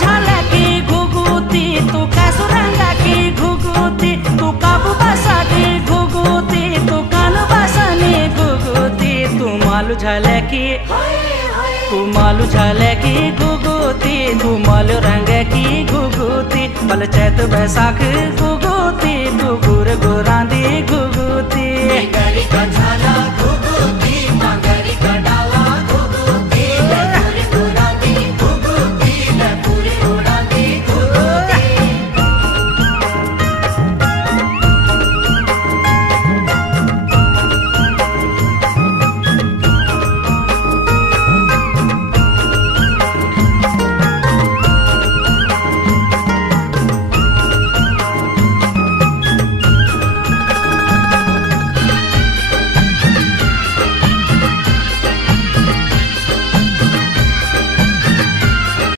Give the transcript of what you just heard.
झाला की घुगुती, तू कासू रंगा की घुगुती, तू काबू बसा की घुगुती, तू कान बसाने घुगुती, तू मालू झाला की, तू मालू झाला की घुगुती, तू मालू रंग की घुगुती, बल चैत बैसाख घुगुती, तू गुर गुरांदी घुगुती। गरी का झाला